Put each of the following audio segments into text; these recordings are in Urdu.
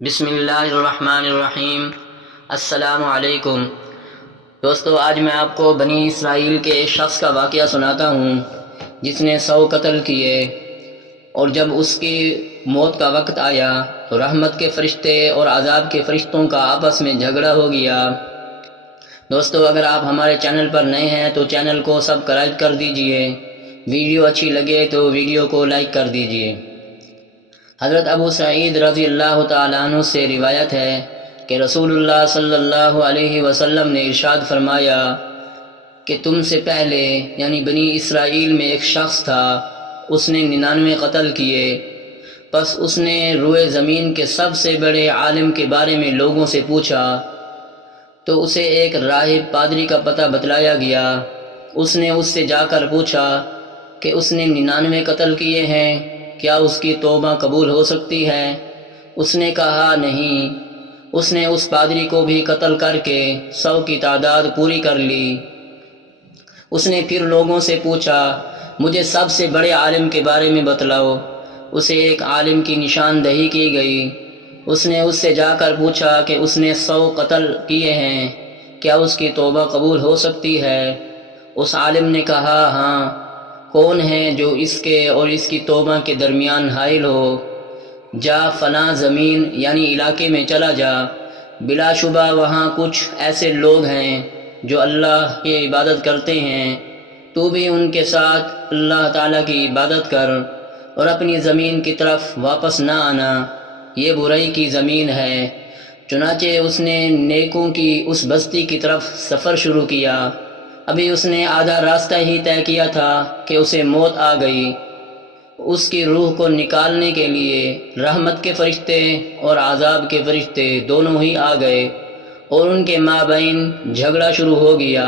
بسم اللہ الرحمن الرحیم۔ السلام علیکم دوستو، آج میں آپ کو بنی اسرائیل کے ایک شخص کا واقعہ سناتا ہوں جس نے 100 قتل کیے، اور جب اس کی موت کا وقت آیا تو رحمت کے فرشتے اور عذاب کے فرشتوں کا آپس میں جھگڑا ہو گیا۔ دوستو، اگر آپ ہمارے چینل پر نئے ہیں تو چینل کو سبسکرائب کر دیجئے، ویڈیو اچھی لگے تو ویڈیو کو لائک کر دیجئے۔ حضرت ابو سعید رضی اللہ تعالیٰ عنہ سے روایت ہے کہ رسول اللہ صلی اللہ علیہ وسلم نے ارشاد فرمایا کہ تم سے پہلے یعنی بنی اسرائیل میں ایک شخص تھا، اس نے 99 قتل کیے، پس اس نے روئے زمین کے سب سے بڑے عالم کے بارے میں لوگوں سے پوچھا تو اسے ایک راہب پادری کا پتہ بتلایا گیا۔ اس نے اس سے جا کر پوچھا کہ اس نے 99 قتل کیے ہیں، کیا اس کی توبہ قبول ہو سکتی ہے؟ اس نے کہا نہیں۔ اس نے اس پادری کو بھی قتل کر کے 100 کی تعداد پوری کر لی۔ اس نے پھر لوگوں سے پوچھا مجھے سب سے بڑے عالم کے بارے میں بتلاؤ۔ اسے ایک عالم کی نشاندہی کی گئی۔ اس نے اس سے جا کر پوچھا کہ اس نے 100 قتل کیے ہیں، کیا اس کی توبہ قبول ہو سکتی ہے؟ اس عالم نے کہا ہاں۔ کون ہے جو اس کے اور اس کی توبہ کے درمیان حائل ہو؟ جا فلاں زمین یعنی علاقے میں چلا جا، بلا شبہ وہاں کچھ ایسے لوگ ہیں جو اللہ کی عبادت کرتے ہیں، تو بھی ان کے ساتھ اللہ تعالیٰ کی عبادت کر اور اپنی زمین کی طرف واپس نہ آنا، یہ برائی کی زمین ہے۔ چنانچہ اس نے نیکوں کی اس بستی کی طرف سفر شروع کیا۔ ابھی اس نے آدھا راستہ ہی طے کیا تھا کہ اسے موت آ گئی۔ اس کی روح کو نکالنے کے لیے رحمت کے فرشتے اور عذاب کے فرشتے دونوں ہی آ گئے اور ان کے مابین جھگڑا شروع ہو گیا۔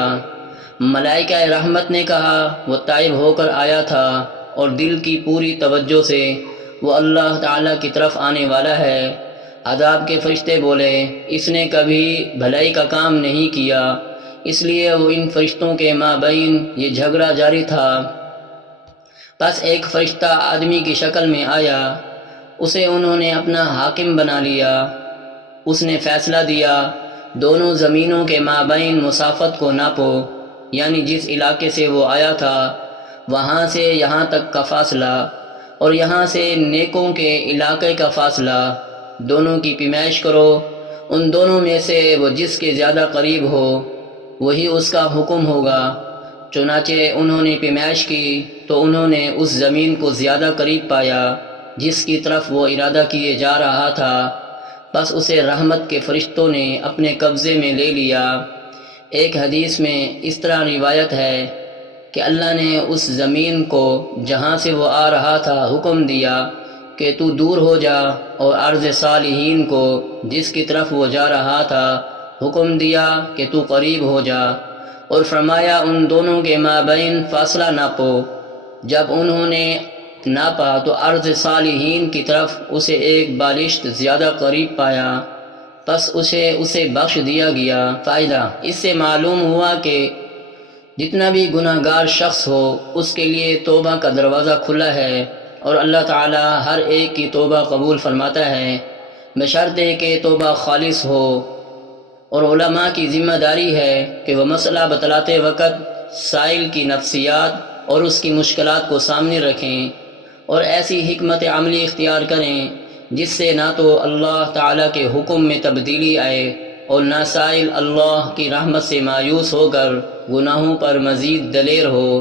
ملائکہ رحمت نے کہا وہ تائب ہو کر آیا تھا اور دل کی پوری توجہ سے وہ اللہ تعالیٰ کی طرف آنے والا ہے۔ عذاب کے فرشتے بولے اس نے کبھی بھلائی کا کام نہیں کیا، اس لیے وہ ان فرشتوں کے مابین یہ جھگڑا جاری تھا۔ پس ایک فرشتہ آدمی کی شکل میں آیا، اسے انہوں نے اپنا حاکم بنا لیا۔ اس نے فیصلہ دیا دونوں زمینوں کے مابین مسافت کو ناپو، یعنی جس علاقے سے وہ آیا تھا وہاں سے یہاں تک کا فاصلہ اور یہاں سے نیکوں کے علاقے کا فاصلہ، دونوں کی پیمائش کرو۔ ان دونوں میں سے وہ جس کے زیادہ قریب ہو وہی اس کا حکم ہوگا۔ چنانچہ انہوں نے پیمائش کی تو انہوں نے اس زمین کو زیادہ قریب پایا جس کی طرف وہ ارادہ کیے جا رہا تھا، بس اسے رحمت کے فرشتوں نے اپنے قبضے میں لے لیا۔ ایک حدیث میں اس طرح روایت ہے کہ اللہ نے اس زمین کو جہاں سے وہ آ رہا تھا حکم دیا کہ تو دور ہو جا، اور ارض صالحین کو جس کی طرف وہ جا رہا تھا حکم دیا کہ تو قریب ہو جا، اور فرمایا ان دونوں کے مابین فاصلہ ناپو۔ جب انہوں نے ناپا تو ارض صالحین کی طرف اسے ایک بالشت زیادہ قریب پایا، پس اسے بخش دیا گیا۔ فائدہ اس سے معلوم ہوا کہ جتنا بھی گناہ گار شخص ہو اس کے لیے توبہ کا دروازہ کھلا ہے، اور اللہ تعالی ہر ایک کی توبہ قبول فرماتا ہے، بشرطے کہ توبہ خالص ہو۔ اور علماء کی ذمہ داری ہے کہ وہ مسئلہ بتلاتے وقت سائل کی نفسیات اور اس کی مشکلات کو سامنے رکھیں اور ایسی حکمت عملی اختیار کریں جس سے نہ تو اللہ تعالیٰ کے حکم میں تبدیلی آئے اور نہ سائل اللہ کی رحمت سے مایوس ہو کر گناہوں پر مزید دلیر ہو۔